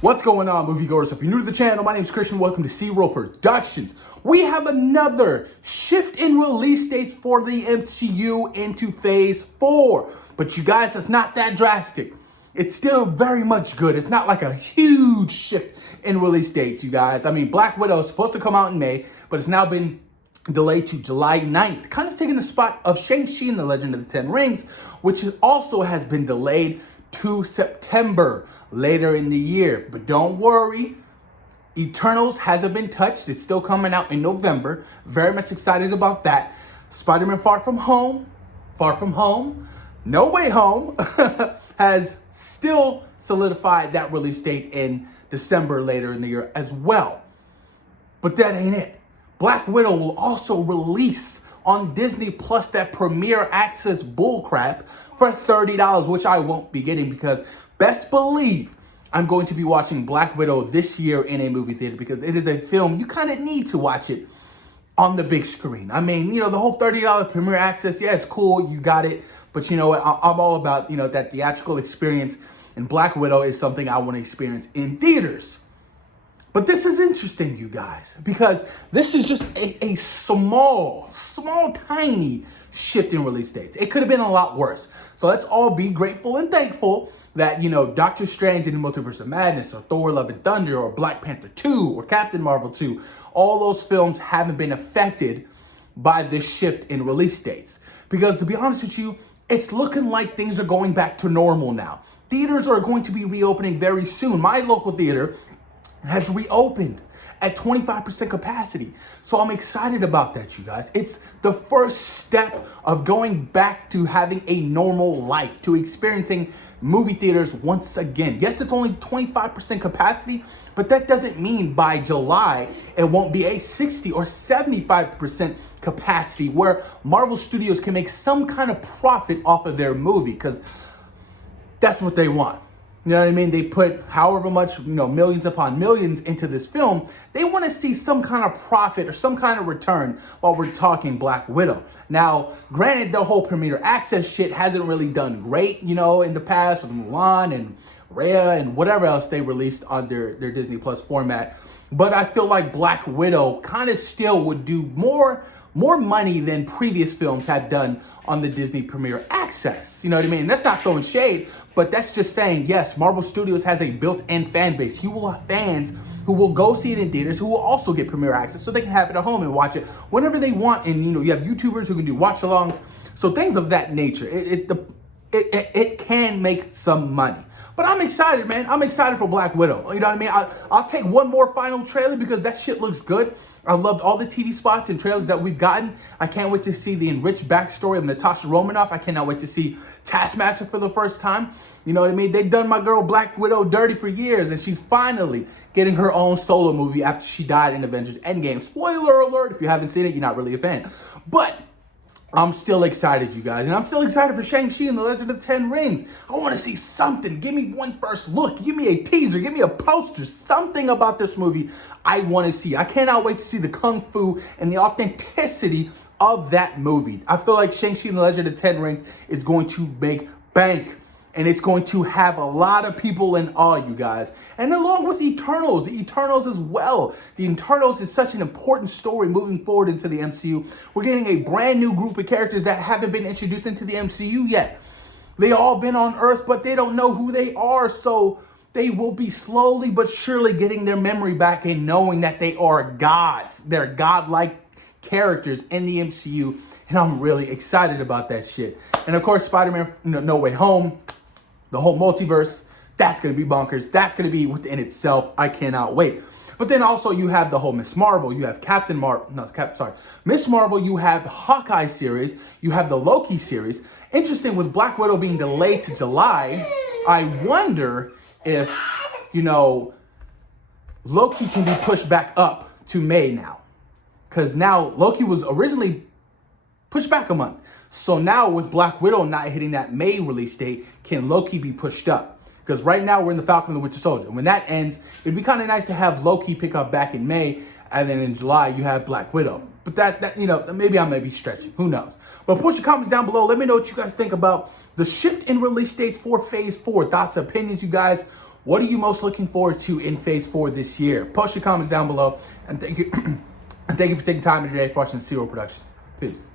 What's going on, moviegoers? If you're new to the channel, my name is Christian. Welcome to C-Roll Productions. We have another shift in release dates for the MCU into Phase 4. But you guys, it's not that drastic. It's still very much good. It's not like a huge shift in release dates, you guys. I mean, Black Widow is supposed to come out in May, but it's now been delayed to July 9th, kind of taking the spot of Shang and the Legend of the Ten Rings, which also has been delayed to September later in the year. But don't worry, Eternals hasn't been touched. It's still coming out in November. Very much excited about that. Spider-Man Far From Home, No Way Home has still solidified that release date in December later in the year as well. But that ain't it. Black Widow will also release on Disney Plus that premiere access bullcrap for $30, which I won't be getting because best believe I'm going to be watching Black Widow this year in a movie theater because it is a film you kind of need to watch it on the big screen. I mean, you know, the whole $30 premiere access, yeah, it's cool, you got it. But you know what, I'm all about, you know, that theatrical experience, and Black Widow is something I want to experience in theaters. But this is interesting, you guys, because this is just a small, tiny shift in release dates. It could have been a lot worse. So let's all be grateful and thankful that, you know, Doctor Strange in the Multiverse of Madness, or Thor Love and Thunder, or Black Panther 2, or Captain Marvel 2, all those films haven't been affected by this shift in release dates. Because to be honest with you, it's looking like things are going back to normal now. Theaters are going to be reopening very soon. My local theater has reopened at 25% capacity. So I'm excited about that, you guys. It's the first step of going back to having a normal life, to experiencing movie theaters once again. Yes, it's only 25% capacity, but that doesn't mean by July it won't be a 60 or 75% capacity where Marvel Studios can make some kind of profit off of their movie, because that's what they want. You know what I mean? They put however much, you know, millions upon millions into this film. They want to see some kind of profit or some kind of return while we're talking Black Widow. Now, granted, the whole premiere access shit hasn't really done great, you know, in the past with Mulan and Raya and whatever else they released on their Disney Plus format. But I feel like Black Widow kind of still would do more money than previous films have done on the Disney Premiere Access. You know what I mean? That's not throwing shade, but that's just saying, yes, Marvel Studios has a built-in fan base. You will have fans who will go see it in theaters, who will also get Premiere Access, so they can have it at home and watch it whenever they want. And, you know, you have YouTubers who can do watch-alongs, so things of that nature. It can make some money. But I'm excited, man. I'm excited for Black Widow. You know what I mean? I'll take one more final trailer because that shit looks good. I loved all the TV spots and trailers that we've gotten. I can't wait to see the enriched backstory of Natasha Romanoff. I cannot wait to see Taskmaster for the first time. You know what I mean? They've done my girl Black Widow dirty for years, and she's finally getting her own solo movie after she died in Avengers Endgame. Spoiler alert, if you haven't seen it, you're not really a fan. But I'm still excited, you guys. And I'm still excited for Shang-Chi and the Legend of the Ten Rings. I want to see something. Give me one first look. Give me a teaser. Give me a poster. Something about this movie I want to see. I cannot wait to see the kung fu and the authenticity of that movie. I feel like Shang-Chi and the Legend of the Ten Rings is going to make bank. And it's going to have a lot of people in awe, you guys. And along with Eternals, the Eternals as well. The Eternals is such an important story moving forward into the MCU. We're getting a brand new group of characters that haven't been introduced into the MCU yet. They all been on Earth, but they don't know who they are. So they will be slowly but surely getting their memory back and knowing that they are gods. They're godlike characters in the MCU. And I'm really excited about that shit. And of course, Spider-Man No Way Home. The whole multiverse, that's going to be bonkers. That's going to be within itself. I cannot wait. But then also you have the whole Miss Marvel. You have Miss Marvel. You have the Hawkeye series. You have the Loki series. Interesting, with Black Widow being delayed to July, I wonder if, you know, Loki can be pushed back up to May now. Because now Loki was originally pushed back a month. So now with Black Widow not hitting that May release date, can Loki be pushed up? Because right now we're in the Falcon and the Winter Soldier. When that ends, it'd be kind of nice to have Loki pick up back in May, and then in July you have Black Widow. But that you know, maybe I may be stretching. Who knows? But put your comments down below. Let me know what you guys think about the shift in release dates for Phase 4. Thoughts, opinions, you guys. What are you most looking forward to in Phase 4 this year? Post your comments down below, and thank you, and thank you for taking time today for watching Zero Productions. Peace.